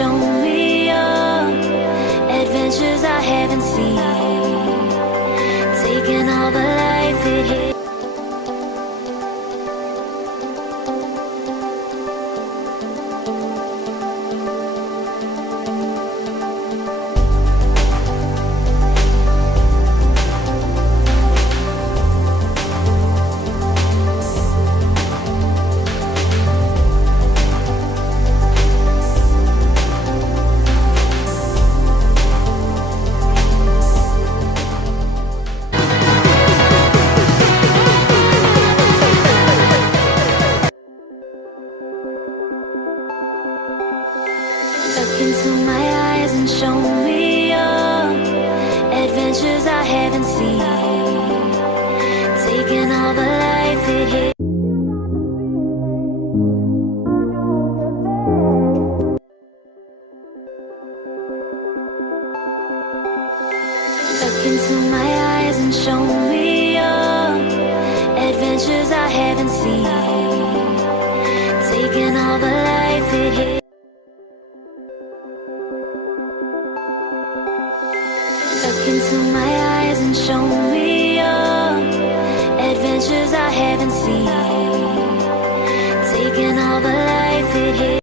show me your adventures I haven't seen. Taking all the life it hit. Look into my eyes and show me your adventures I haven't seen. Taking all the life it hit. Look into my eyes and show me your adventures I haven't seen. Taking all the life it hit. Look into my eyes and show me your adventures I haven't seen. Taking all the life it hit.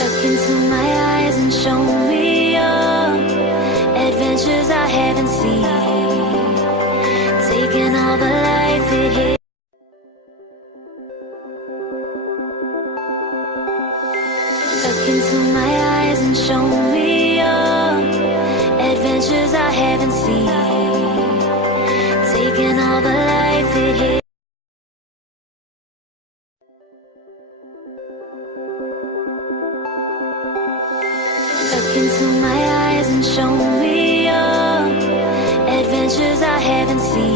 Look into my eyes and show me your adventures I haven't seen. Taking all the life it hit. Look into my eyes and show me your adventures I haven't seen. Taking all the life it hit. Look into my eyes and show me your adventures I haven't seen.